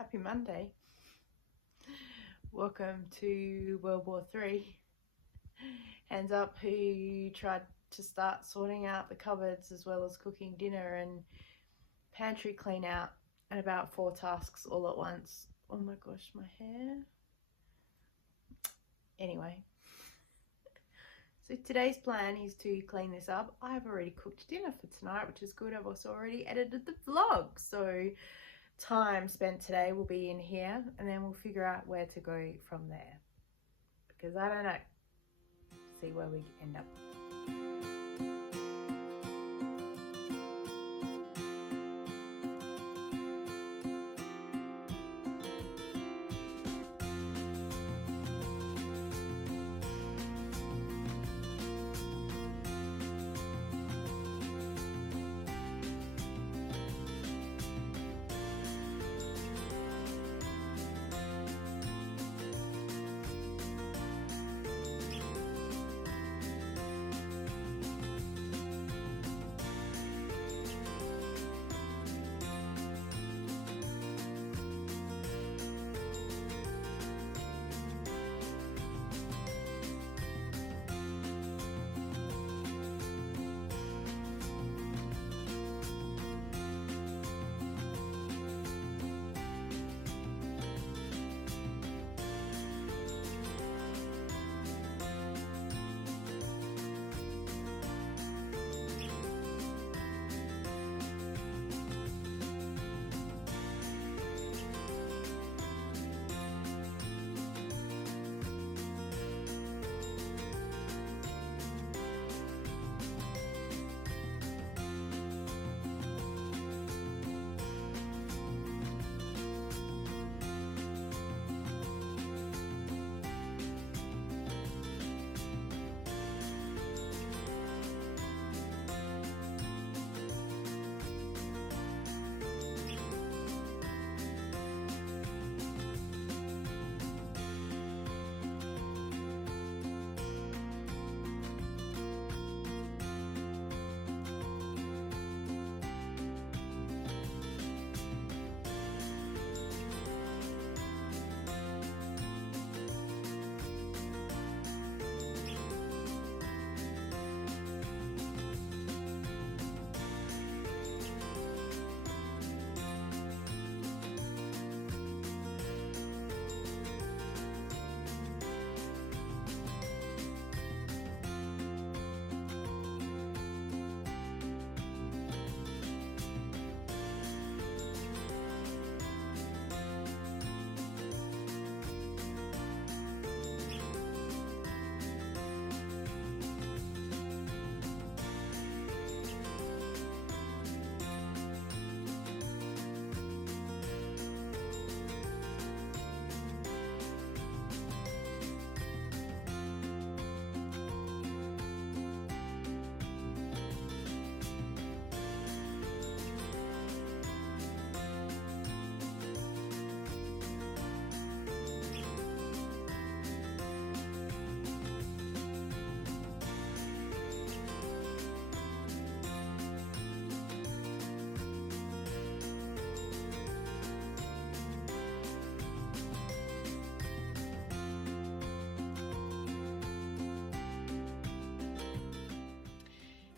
Happy Monday. Welcome to World War III. Hands up who tried to start sorting out the cupboards as well as cooking dinner and pantry clean out, and about 4 tasks all at once. Oh my gosh, my hair. Anyway, so today's plan is to clean this up. I've already cooked dinner for tonight, which is good. I've also already edited the vlog, so time spent today will be in here, and then we'll figure out where to go from there, because I don't know. See where we end up.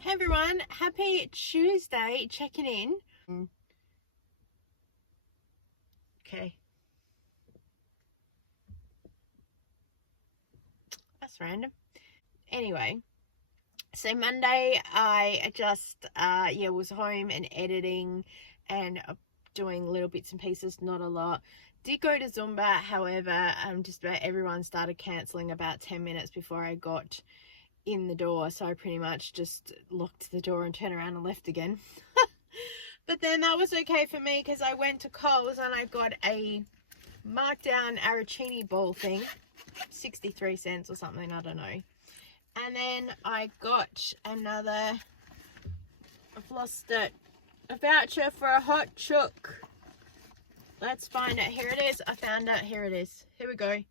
Hey everyone, happy Tuesday, checking in. Okay. That's random. Anyway, so Monday I just was home and editing and doing little bits and pieces, not a lot. Did go to Zumba, however, just about everyone started cancelling about 10 minutes before I got in the door, so I pretty much just locked the door and turned around and left again. But then that was okay for me, because I went to Coles and I got a markdown arancini ball thing, 63 cents or something, I don't know. And then I got another, I've lost it, a voucher for a hot chook. Let's find it. Here it is. I found it. Here it is. Here we go.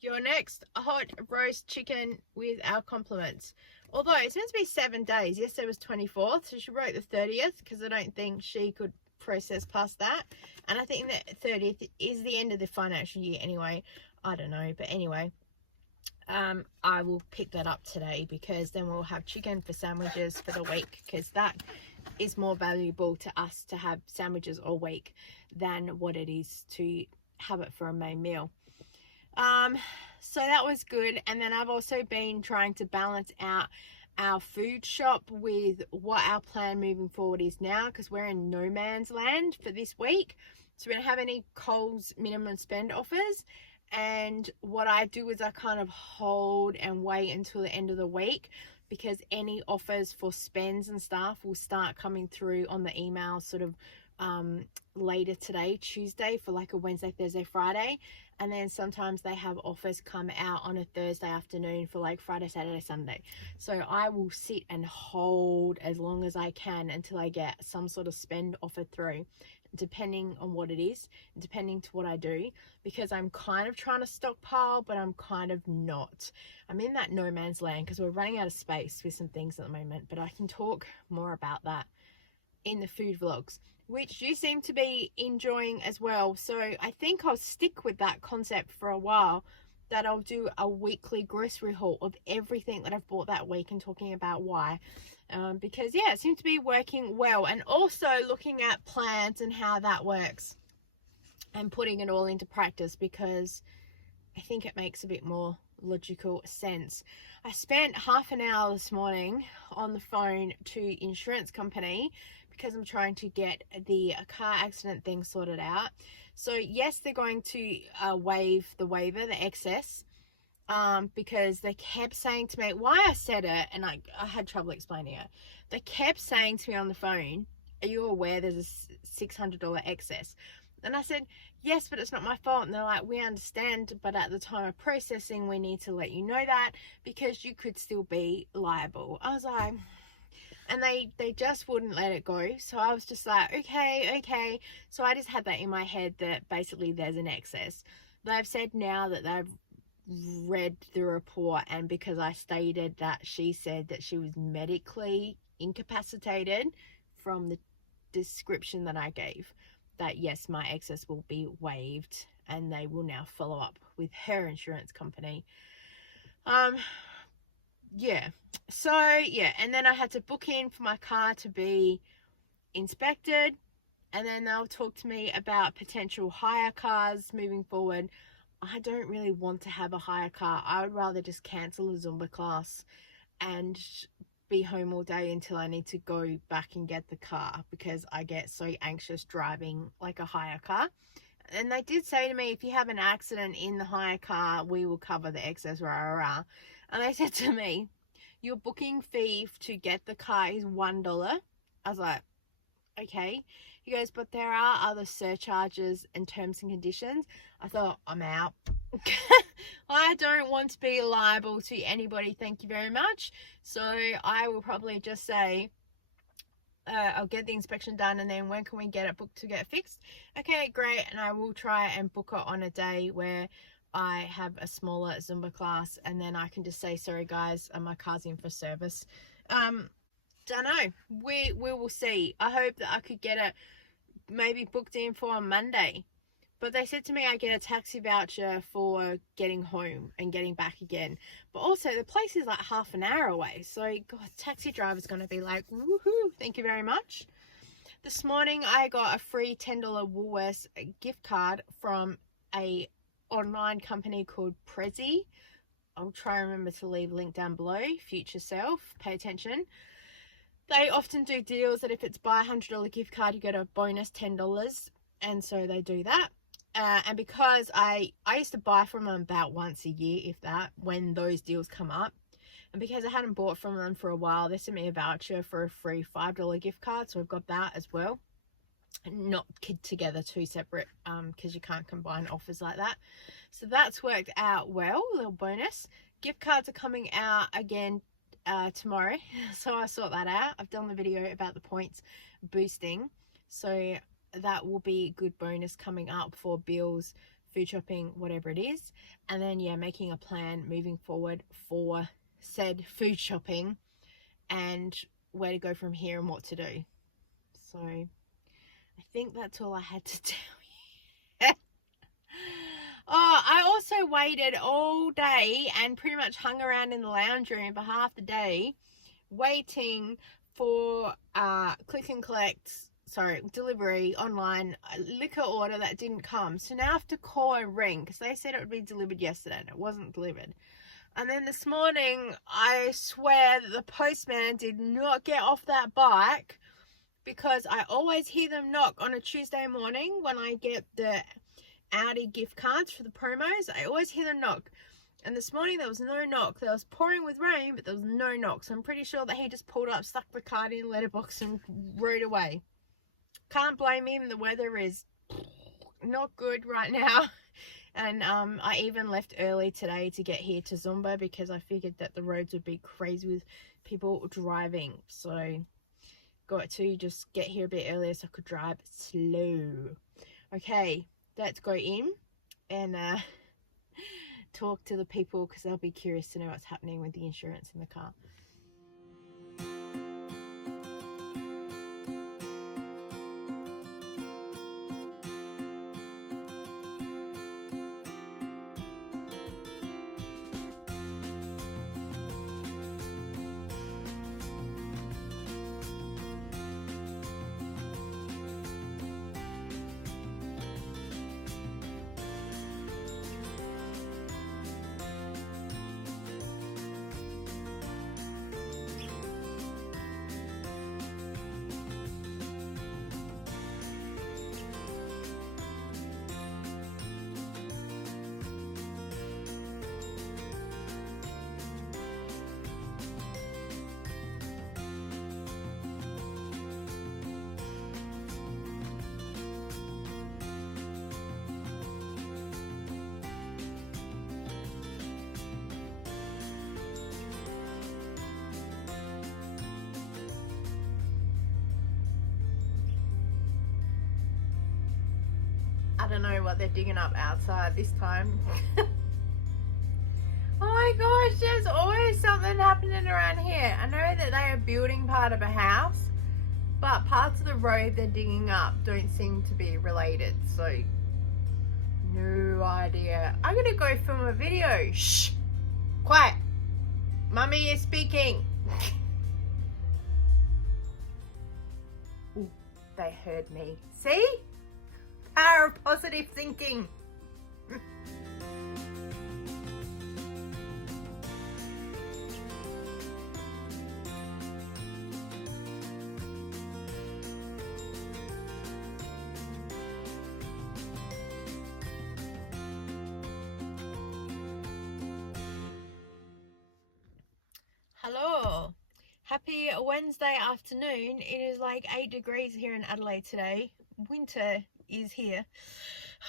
Your next hot roast chicken with our compliments. Although it's meant to be 7 days. Yesterday was 24th, so she wrote the 30th because I don't think she could process past that. And I think that 30th is the end of the financial year anyway. I don't know, but anyway, I will pick that up today, because then we'll have chicken for sandwiches for the week, because that is more valuable to us to have sandwiches all week than what it is to have it for a main meal. So that was good. And then I've also been trying to balance out our food shop with what our plan moving forward is now, because we're in no man's land for this week. So we don't have any Coles minimum spend offers. And what I do is I kind of hold and wait until the end of the week, because any offers for spends and stuff will start coming through on the email sort of later today, Tuesday, for like a Wednesday, Thursday, Friday. And then sometimes they have offers come out on a Thursday afternoon for like Friday, Saturday, Sunday. So I will sit and hold as long as I can until I get some sort of spend offer through, depending on what it is, depending to what I do, because I'm kind of trying to stockpile, but I'm kind of not. I'm in that no man's land because we're running out of space with some things at the moment, but I can talk more about that in the food vlogs, which you seem to be enjoying as well. So I think I'll stick with that concept for a while, that I'll do a weekly grocery haul of everything that I've bought that week and talking about why. Because yeah, it seems to be working well, and also looking at plans and how that works and putting it all into practice, because I think it makes a bit more logical sense. I spent half an hour this morning on the phone to insurance company because I'm trying to get the car accident thing sorted out. So yes, they're going to waive the waiver, the excess, because they kept saying to me, why I said it, and I had trouble explaining it. They kept saying to me on the phone, are you aware there's a $600 excess? And I said, yes, but it's not my fault. And they're like, we understand, but at the time of processing, we need to let you know that, because you could still be liable. I was like, and they just wouldn't let it go. So I was just like, okay. So I just had that in my head that basically there's an excess. They've said now that they've read the report, and because I stated that she said that she was medically incapacitated from the description that I gave, that yes, my excess will be waived, and they will now follow up with her insurance company. Yeah, so yeah, and then I had to book in for my car to be inspected, and then they'll talk to me about potential hire cars moving forward. I don't really want to have a hire car. I would rather just cancel a Zumba class and be home all day until I need to go back and get the car, because I get so anxious driving like a hire car. And they did say to me, if you have an accident in the hire car, we will cover the excess, rah. And they said to me, your booking fee to get the car is $1. I was like, okay. He goes, but there are other surcharges and terms and conditions. I thought, I'm out. I don't want to be liable to anybody, thank you very much. So I will probably just say, I'll get the inspection done, and then when can we get it booked to get fixed? Okay, great. And I will try and book it on a day where I have a smaller Zumba class, and then I can just say, sorry guys, my car's in for service. Don't know. We will see. I hope that I could get it maybe booked in for on Monday. But they said to me I get a taxi voucher for getting home and getting back again. But also the place is like half an hour away. So God, taxi driver's going to be like, woohoo, thank you very much. This morning I got a free $10 Woolworths gift card from a online company called Prezi. I'll try and remember to leave a link down below. Future self, pay attention. They often do deals that if it's buy a $100 gift card, you get a bonus $10. And so they do that. And because I used to buy from them about once a year, if that, when those deals come up. And because I hadn't bought from them for a while, they sent me a voucher for a free $5 gift card. So I've got that as well. Not together, two separate, because you can't combine offers like that. So that's worked out well, a little bonus. Gift cards are coming out again tomorrow, so I sort that out. I've done the video about the points boosting, so that will be a good bonus coming up for bills, food shopping, whatever it is. And then yeah, making a plan moving forward for said food shopping and where to go from here and what to do. So I think that's all I had to tell you. Oh, I also waited all day and pretty much hung around in the lounge room for half the day waiting for click and collect, delivery online liquor order that didn't come. So now I have to call and ring because they said it would be delivered yesterday and it wasn't delivered. And then this morning, I swear that the postman did not get off that bike, because I always hear them knock on a Tuesday morning when I get the Audi gift cards for the promos. I always hear them knock. And this morning there was no knock. There was pouring with rain, but there was no knock. So I'm pretty sure that he just pulled up, stuck the card in the letterbox and rode away. Can't blame him. The weather is not good right now. And I even left early today to get here to Zumba because I figured that the roads would be crazy with people driving. So got to just get here a bit earlier so I could drive slow. Okay, let's go in and talk to the people because they'll be curious to know what's happening with the insurance in the car. I don't know what they're digging up outside this time. Oh my gosh, there's always something happening around here. I know that they are building part of a house, but parts of the road they're digging up don't seem to be related, so no idea. I'm gonna go film a video. Shh, quiet. Mummy is speaking. Ooh, they heard me. See? Power of positive thinking. Hello. Happy Wednesday afternoon. It is like 8 degrees here in Adelaide today. Winter is here.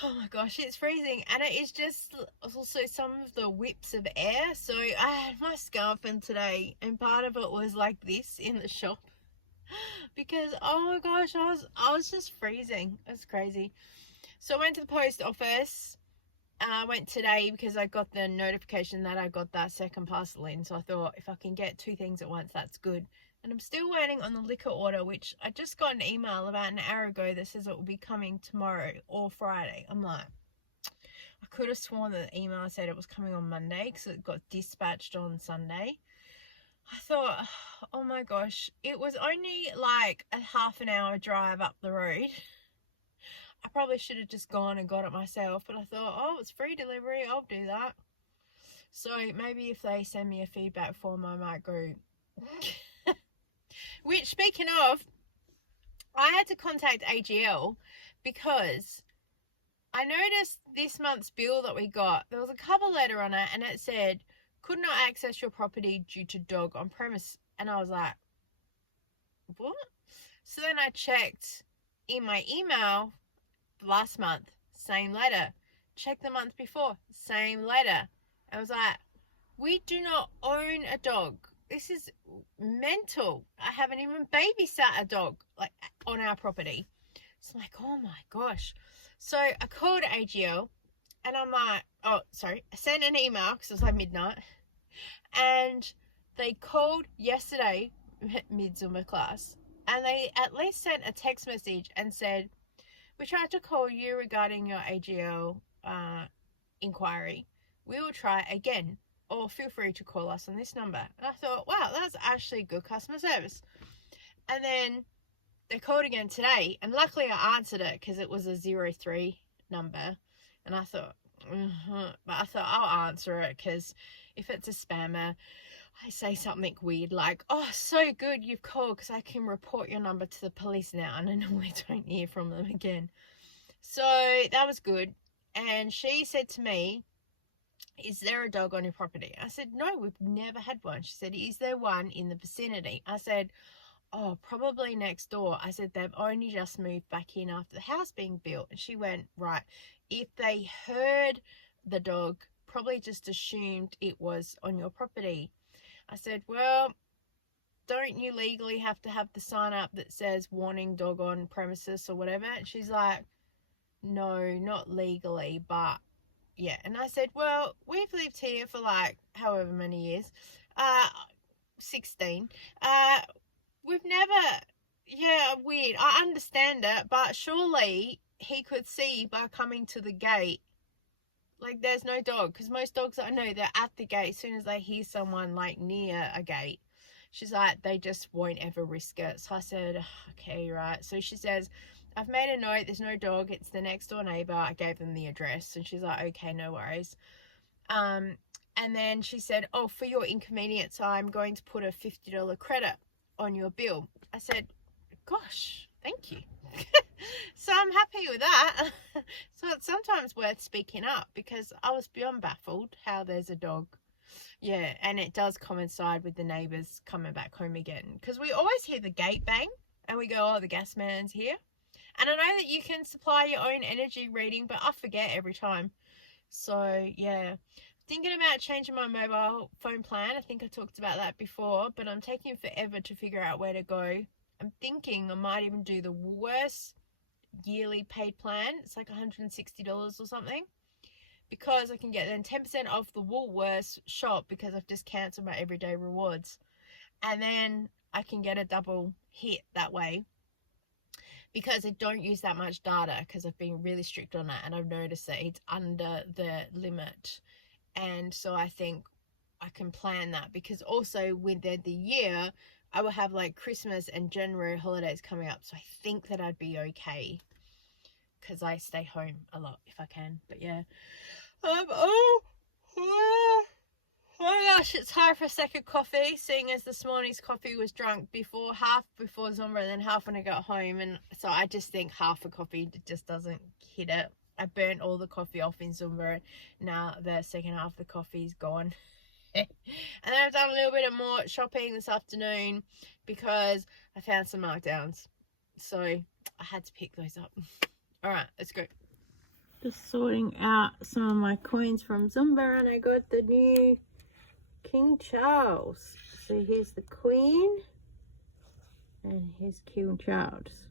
Oh my gosh, it's freezing, and it is just also some of the whips of air. So I had my scarf in today, and part of it was like this in the shop because oh my gosh, I was just freezing. It's crazy. So I went to the post office. I went today because I got the notification that I got that second parcel in, so I thought if I can get 2 things at once, that's good. And I'm still waiting on the liquor order, which I just got an email about an hour ago that says it will be coming tomorrow or Friday. I'm like, I could have sworn that the email said it was coming on Monday because it got dispatched on Sunday. I thought, oh my gosh, it was only like a half an hour drive up the road. I probably should have just gone and got it myself, but I thought, oh, it's free delivery, I'll do that. So maybe if they send me a feedback form, I might go. Which, speaking of, I had to contact AGL because I noticed this month's bill that we got, there was a cover letter on it and it said, could not access your property due to dog on premise. And I was like, what? So then I checked in my email last month, same letter. Checked the month before, same letter. I was like, we do not own a dog. This is mental. I haven't even babysat a dog like on our property. So I'm like, oh my gosh. So I called AGL and I'm like, I sent an email because it was like midnight, and they called yesterday mid-Zumba class, and they at least sent a text message and said, We tried to call you regarding your AGL inquiry. We will try again, or feel free to call us on this number. And I thought, wow, that's actually good customer service. And then they called again today, and luckily I answered it because it was a 03 number. And I thought, but I thought I'll answer it because if it's a spammer, I say something weird like, oh, so good you've called because I can report your number to the police now, and then we don't hear from them again. So that was good. And she said to me, is there a dog on your property? I said, no, we've never had one. She said, is there one in the vicinity? I said, oh, probably next door. I said, they've only just moved back in after the house being built. And she went, right, if they heard the dog, probably just assumed it was on your property. I said, well, don't you legally have to have the sign up that says warning dog on premises or whatever? And she's like, no, not legally, but yeah. And I said, well, we've lived here for like however many years, 16. We've never, yeah, weird. I understand it, but surely he could see by coming to the gate. Like, there's no dog, because most dogs that I know, they're at the gate as soon as they hear someone like near a gate. She's like, they just won't ever risk it. So I said, okay, right. So she says, I've made a note, there's no dog, it's the next door neighbor. I gave them the address, and she's like, okay, no worries. And then she said, oh, for your inconvenience, I'm going to put a $50 credit on your bill. I said, gosh, thank you. So I'm happy with that. So it's sometimes worth speaking up, because I was beyond baffled how there's a dog. Yeah, and it does coincide with the neighbours coming back home again, because we always hear the gate bang and we go, oh, the gas man's here. And I know that you can supply your own energy reading, but I forget every time. So yeah, thinking about changing my mobile phone plan. I think I talked about that before, but I'm taking forever to figure out where to go. I'm thinking I might even do the Woolworths yearly paid plan. It's like $160 or something, because I can get then 10% off the Woolworths shop because I've just cancelled my everyday rewards, and then I can get a double hit that way, because I don't use that much data, because I've been really strict on that, and I've noticed that it's under the limit. And so I think I can plan that, because also within the year I will have like Christmas and January holidays coming up, so I think that I'd be okay, because I stay home a lot if I can. But yeah, oh my gosh, it's hard for a second coffee, seeing as this morning's coffee was drunk half before Zumba and then half when I got home, and so I just think half a coffee just doesn't hit it. I burnt all the coffee off in Zumba, and now the second half of the coffee's gone. And then I've done a little bit of more shopping this afternoon because I found some markdowns, so I had to pick those up. All right, let's go. Just sorting out some of my coins from Zumba, and I got the new King Charles. So here's the Queen and here's King Charles.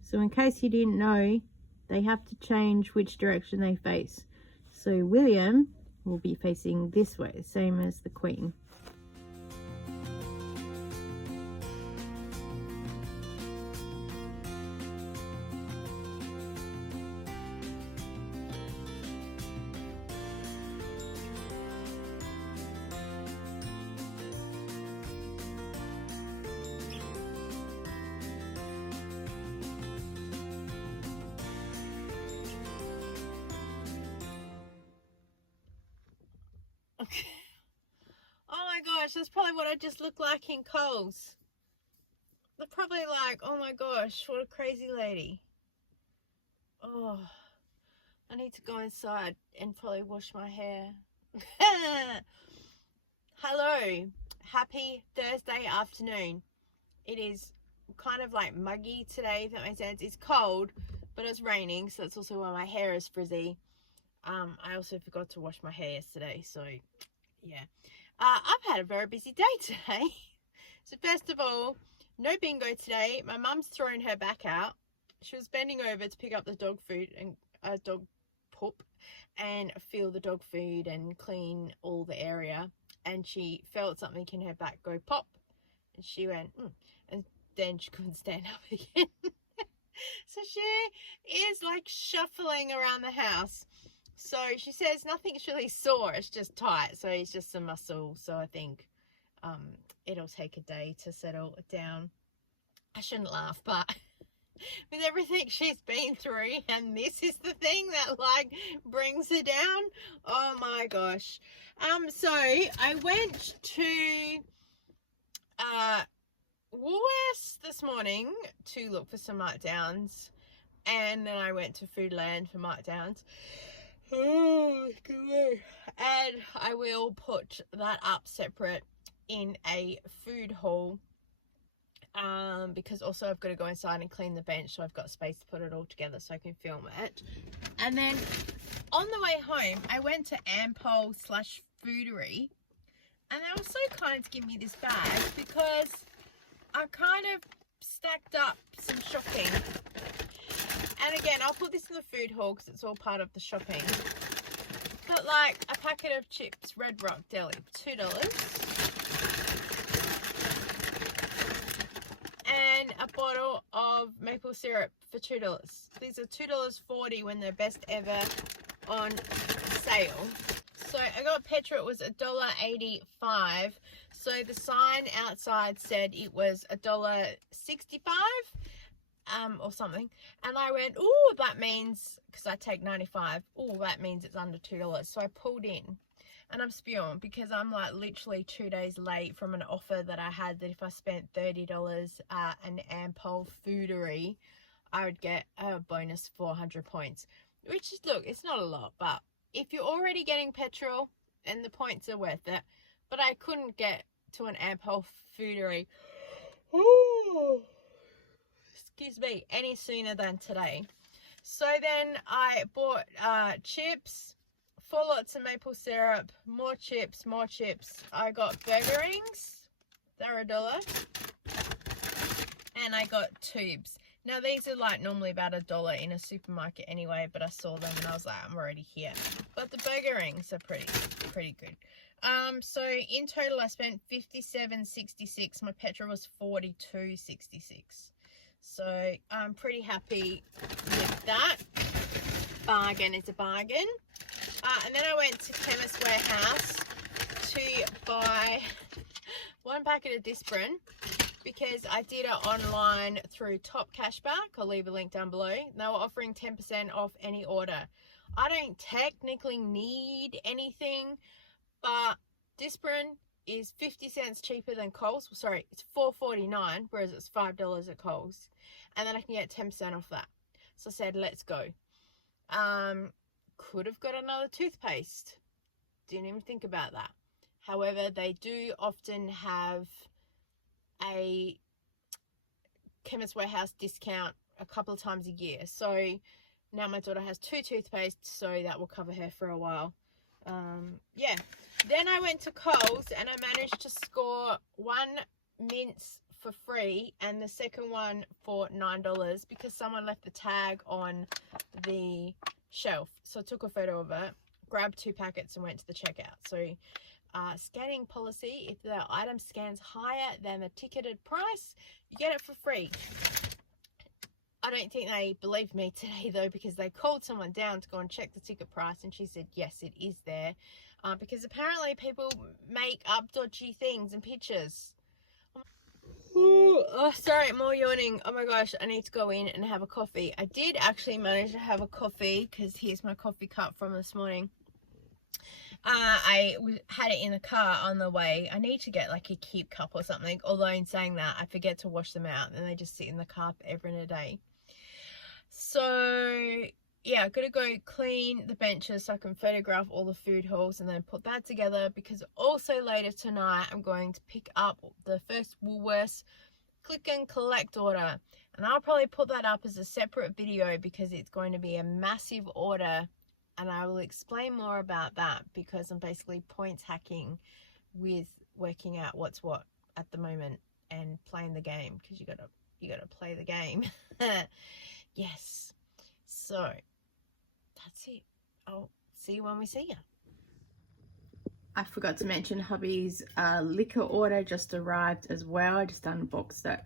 So in case you didn't know, they have to change which direction they face. So William will be facing this way, same as the Queen. Okay. Oh my gosh, that's probably what I just look like in Coles. They're probably like, oh my gosh, what a crazy lady. Oh, I need to go inside and probably wash my hair. Hello, happy Thursday afternoon. It is kind of like muggy today, if that makes sense. It's cold, but it's raining, so that's also why my hair is frizzy. I also forgot to wash my hair yesterday, so yeah. I've had a very busy day today. So first of all, no bingo today. My mum's thrown her back out. She was bending over to pick up the dog food and dog poop and fill the dog food and clean all the area, and she felt something in her back go pop, and she went and then she couldn't stand up again. So she is like shuffling around the house. So she says nothing's really sore, it's just tight. So it's just a muscle. So I think it'll take a day to settle it down. I shouldn't laugh, but with everything she's been through, and this is the thing that like brings her down. Oh my gosh. So I went to Woolworths this morning to look for some markdowns, and then I went to Foodland for markdowns. Oh god. And I will put that up separate in a food haul, because also I've got to go inside and clean the bench, so I've got space to put it all together so I can film it. And then on the way home I went to Ampol/Foodery, and they were so kind to give me this bag because I kind of stacked up some shopping. And again, I'll put this in the food haul because it's all part of the shopping. But like a packet of chips, Red Rock Deli, $2. And a bottle of maple syrup for $2. These are $2.40 when they're best ever on sale. So I got petrol, it was $1.85. So the sign outside said it was $1.65 or something. And I went, oh, that means, because I take 95, oh, that means it's under $2. So I pulled in. And I'm spewing because I'm like literally 2 days late from an offer that I had that if I spent $30 at an Ampol Foodery, I would get a bonus 400 points. Which is, look, it's not a lot, but if you're already getting petrol, then the points are worth it. But I couldn't get to an Ampol Foodery, excuse me, any sooner than today. So then I bought chips, 4 lots of maple syrup, more chips. I got burger rings, they're $1. And I got tubes. Now these are like normally about $1 in a supermarket anyway, but I saw them and I was like, I'm already here. But the burger rings are pretty good. So in total I spent $57.66. My petrol was $42.66. So I'm pretty happy with that. Bargain, it's a bargain. And then I went to Chemist Warehouse to buy 1 packet of Disprin because I did it online through Top Cashback. I'll leave a link down below. They were offering 10% off any order. I don't technically need anything, but Disprin is 50 cents cheaper than Coles. Sorry, it's $4.49, whereas it's $5 at Coles. And then I can get 10% off that. So I said, let's go. Could have got another toothpaste. Didn't even think about that. However, they do often have a Chemist Warehouse discount a couple of times a year. So now my daughter has 2 toothpastes, so that will cover her for a while. Yeah. Then I went to Coles and I managed to score 1 mince for free and the second one for $9 because someone left the tag on the shelf. So I took a photo of it, grabbed 2 packets and went to the checkout. So scanning policy, if the item scans higher than the ticketed price, you get it for free. I don't think they believed me today though, because they called someone down to go and check the ticket price and she said yes, it is there, because apparently people make up dodgy things and pictures. Oh, sorry, more yawning. Oh my gosh, I need to go in and have a coffee. I did actually manage to have a coffee because here's my coffee cup from this morning. I had it in the car on the way. I need to get like a keep cup or something, although in saying that I forget to wash them out and they just sit in the car forever and a day. So yeah, I've got to go clean the benches so I can photograph all the food hauls and then put that together, because also later tonight I'm going to pick up the first Woolworths click and collect order, and I'll probably put that up as a separate video because it's going to be a massive order, and I will explain more about that because I'm basically points hacking with working out what's what at the moment and playing the game, because you gotta play the game. Yes, so that's it. I'll see you when we see you. I forgot to mention hubby's liquor order just arrived as well. I just unboxed it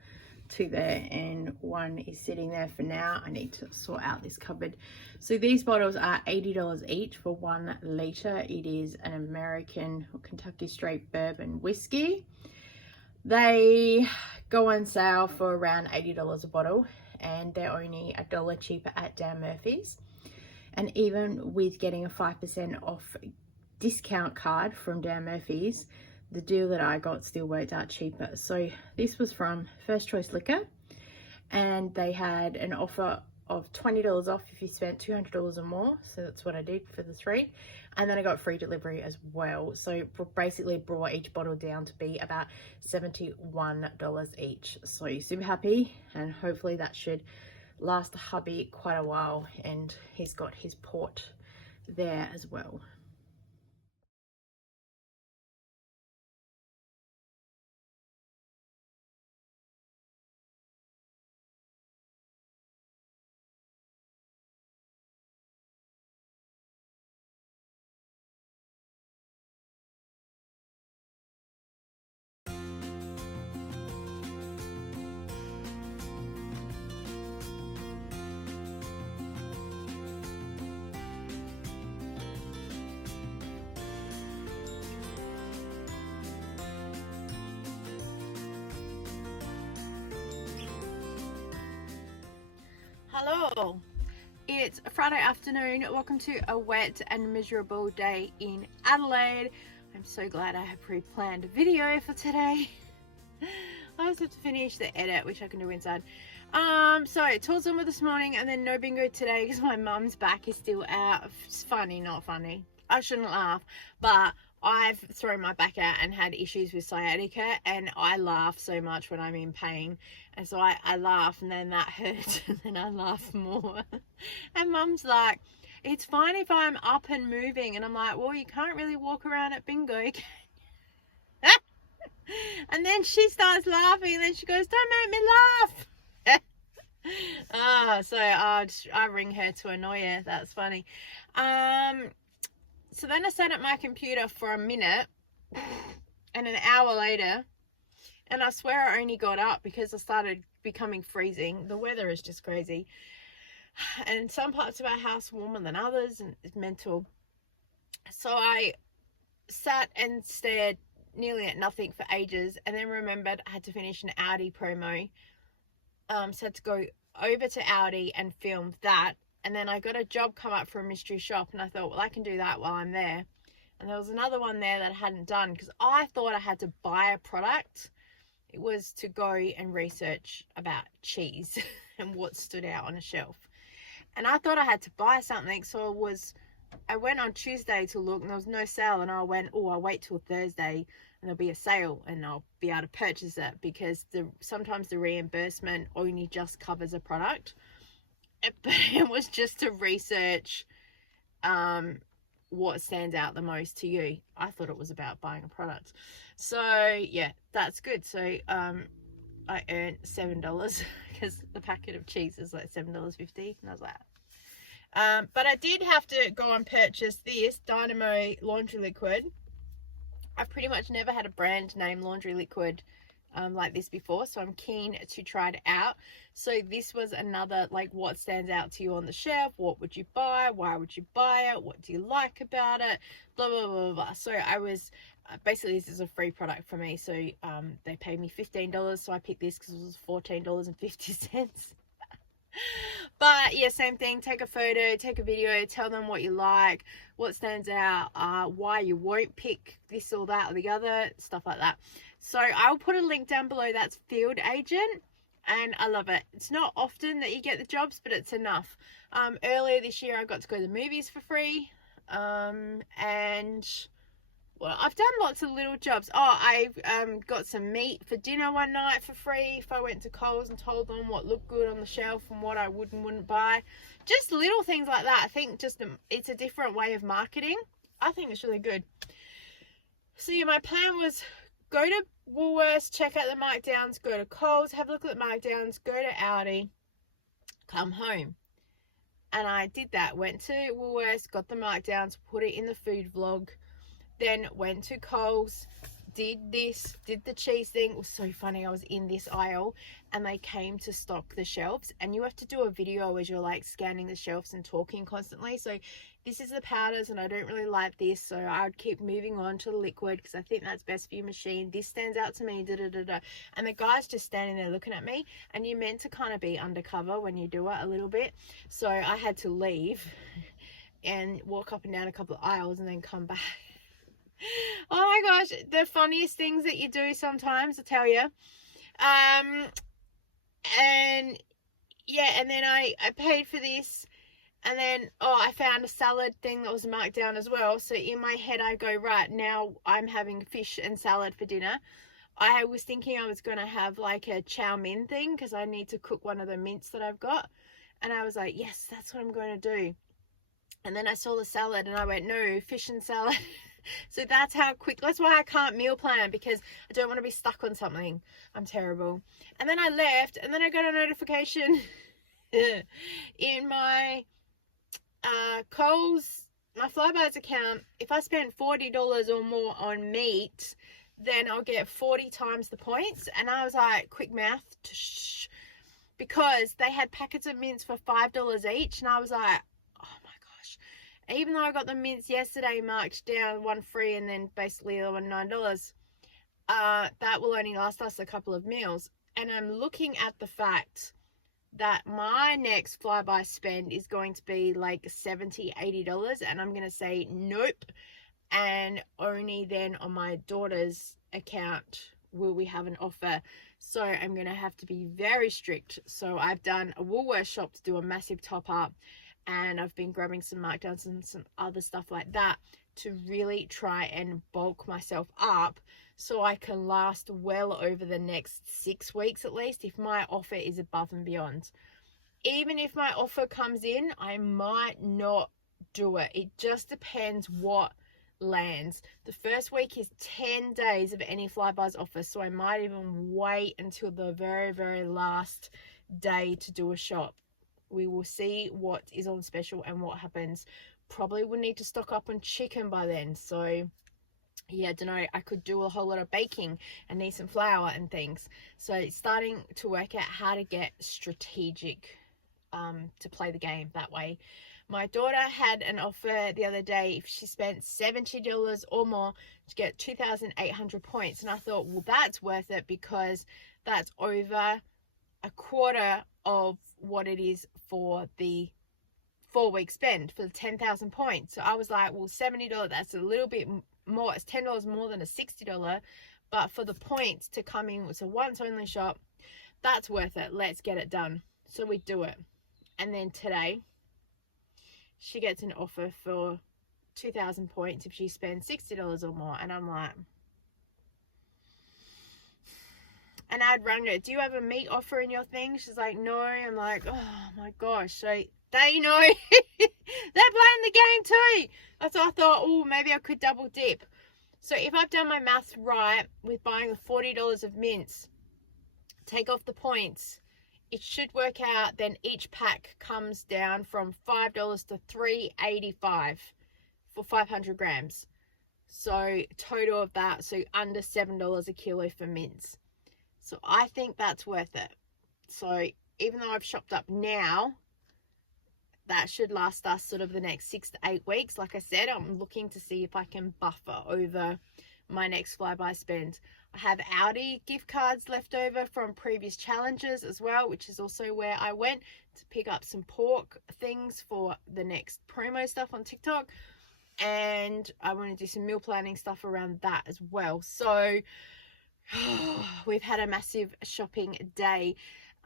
two there and one is sitting there for now. I need to sort out this cupboard. So these bottles are $80 each for 1 litre. It is an American or Kentucky straight bourbon whiskey. They go on sale for around $80 a bottle, and they're only $1 cheaper at Dan Murphy's. And even with getting a 5% off discount card from Dan Murphy's, the deal that I got still worked out cheaper. So this was from First Choice Liquor, and they had an offer of $20 off if you spent $200 or more. So that's what I did for the 3, and then I got free delivery as well. So basically brought each bottle down to be about $71 each. So super happy, and hopefully that should last the hubby quite a while. And he's got his port there as well. Hello, it's Friday afternoon. Welcome to a wet and miserable day in Adelaide. I'm so glad I have pre-planned a video for today. I just have to finish the edit, which I can do inside. So told Zumba this morning, and then no bingo today because my mum's back is still out. It's funny, not funny. I shouldn't laugh, but I've thrown my back out and had issues with sciatica, and I laugh so much when I'm in pain. And so I laugh, and then that hurts, and then I laugh more. And mum's like, it's fine if I'm up and moving. And I'm like, well, you can't really walk around at bingo, can you? And then she starts laughing, and then she goes, don't make me laugh. So I ring her to annoy her. That's funny. So then I sat at my computer for a minute, and an hour later, and I swear I only got up because I started becoming freezing. The weather is just crazy. And some parts of our house are warmer than others, and it's mental. So I sat and stared nearly at nothing for ages, and then remembered I had to finish an Audi promo. So I had to go over to Audi and film that. And then I got a job come up for a mystery shop, and I thought, well, I can do that while I'm there. And there was another one there that I hadn't done because I thought I had to buy a product. It was to go and research about cheese and what stood out on a shelf. And I thought I had to buy something, so I went on Tuesday to look, and there was no sale, and I went, oh, I'll wait till Thursday and there'll be a sale and I'll be able to purchase it, because sometimes the reimbursement only just covers a product. But it was just to research what stands out the most to you. I thought it was about buying a product. So yeah, that's good. So I earned $7 because the packet of cheese is like $7.50, and I was like, but I did have to go and purchase this Dynamo laundry liquid. I've pretty much never had a brand name laundry liquid like this before, so I'm keen to try it out. So this was another, like, what stands out to you on the shelf, what would you buy, why would you buy it, what do you like about it, blah blah blah blah. So I was basically, this is a free product for me, so they paid me $15, so I picked this because it was $14.50. But yeah, same thing. Take a photo, take a video, tell them what you like, what stands out, why you won't pick this or that or the other, stuff like that. So I'll put a link down below. That's Field Agent, and I love it. It's not often that you get the jobs, but it's enough. Earlier this year I got to go to the movies for free, and well, I've done lots of little jobs. I got some meat for dinner one night for free if I went to Coles and told them what looked good on the shelf and what I would and wouldn't buy. Just little things like that. I think just it's a different way of marketing. I think it's really good. So yeah, my plan was go to Woolworths, check out the markdowns, go to Coles, have a look at the markdowns, go to Audi, come home. And I did that. Went to Woolworths, got the markdowns, put it in the food vlog, then went to Coles, did the cheese thing. It was so funny. I was in this aisle and they came to stock the shelves, and you have to do a video as you're like scanning the shelves and talking constantly. So this is the powders, and I don't really like this, so I'd keep moving on to the liquid because I think that's best for your machine. This stands out to me, and the guy's just standing there looking at me, and you're meant to kind of be undercover when you do it a little bit. So I had to leave and walk up and down a couple of aisles and then come back. Oh my gosh, the funniest things that you do sometimes, I tell you. And yeah, and then I paid for this, and then I found a salad thing that was marked down as well. So in my head I go, right, now I'm having fish and salad for dinner. I was thinking I was going to have like a chow mein thing because I need to cook one of the mints that I've got, and I was like, yes, that's what I'm going to do. And then I saw the salad and I went, no, fish and salad. So that's why I can't meal plan, because I don't want to be stuck on something. I'm terrible. And then I left, and then I got a notification in my Coles, my Flybuys account. If I spend $40 or more on meat, then I'll get 40 times the points. And I was like, quick math, because they had packets of mints for $5 each, and I was like, even though I got the mints yesterday marked down, one free and then basically the one $9, that will only last us a couple of meals. And I'm looking at the fact that my next flyby spend is going to be like $70, $80, and I'm going to say nope. And only then on my daughter's account will we have an offer. So I'm going to have to be very strict. So I've done a Woolworths shop to do a massive top up, and I've been grabbing some markdowns and some other stuff like that to really try and bulk myself up so I can last well over the next 6 weeks at least, if my offer is above and beyond. Even if my offer comes in, I might not do it. It just depends what lands. The first week is 10 days of any Flybuys offer, so I might even wait until the very, very last day to do a shop. We will see what is on special and what happens. Probably will need to stock up on chicken by then. So yeah, I don't know. I could do a whole lot of baking and need some flour and things. So starting to work out how to get strategic to play the game that way. My daughter had an offer the other day. If she spent $70 or more to get 2,800 points. And I thought, well, that's worth it, because that's over a quarter of what it is for the 4-week spend for the 10,000 points. So I was like, well, $70, that's a little bit more. It's $10 more than a $60, but for the points to come in, it's a once only shop, that's worth it. Let's get it done. So we do it. And then today she gets an offer for 2,000 points if she spends $60 or more, and I'm like, and I'd rang her, do you have a meat offer in your thing? She's like, no. I'm like, oh my gosh. So they know they're playing the game too. So I thought, oh, maybe I could double dip. So if I've done my maths right with buying the $40 of mints, take off the points, it should work out. Then each pack comes down from $5 to $3.85 for 500 grams. So total of that, so under $7 a kilo for mints. So I think that's worth it. So even though I've shopped up now, that should last us sort of the next 6 to 8 weeks. Like I said, I'm looking to see if I can buffer over my next flyby spend. I have Aldi gift cards left over from previous challenges as well, which is also where I went to pick up some pork things for the next promo stuff on TikTok. And I want to do some meal planning stuff around that as well. So we've had a massive shopping day.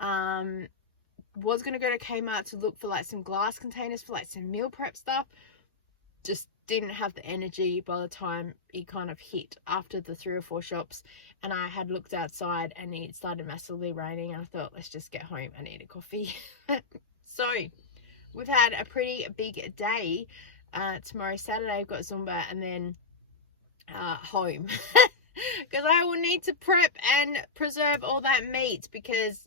Was going to go to Kmart to look for like some glass containers for like some meal prep stuff. Just didn't have the energy by the time it kind of hit after the 3 or 4 shops, and I had looked outside and it started massively raining, and I thought, let's just get home and eat a coffee. So we've had a pretty big day. Tomorrow Saturday I've got Zumba, and then home because I will need to prep and preserve all that meat, because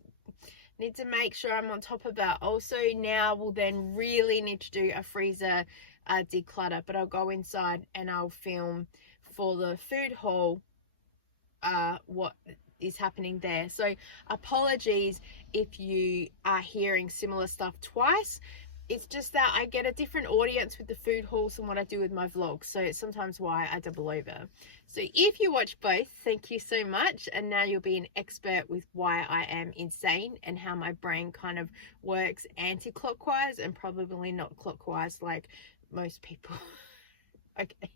need to make sure I'm on top of that. Also now we'll then really need to do a freezer declutter, but I'll go inside and I'll film for the food haul what is happening there. So apologies if you are hearing similar stuff twice. It's just that I get a different audience with the food hauls than what I do with my vlogs, so it's sometimes why I double over. So if you watch both, thank you so much, and now you'll be an expert with why I am insane and how my brain kind of works anti-clockwise and probably not clockwise like most people. Okay.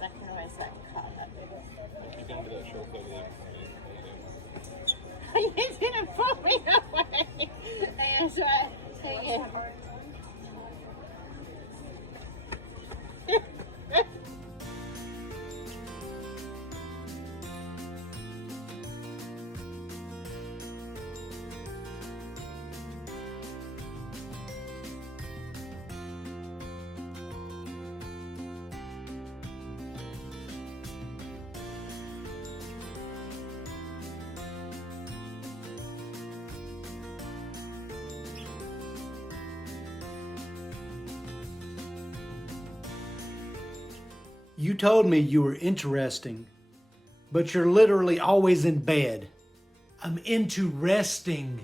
I can always that card. You're going to that shelf over there. He's gonna pull me away. That's right. Hang on. You told me you were interesting, but you're literally always in bed. I'm into resting.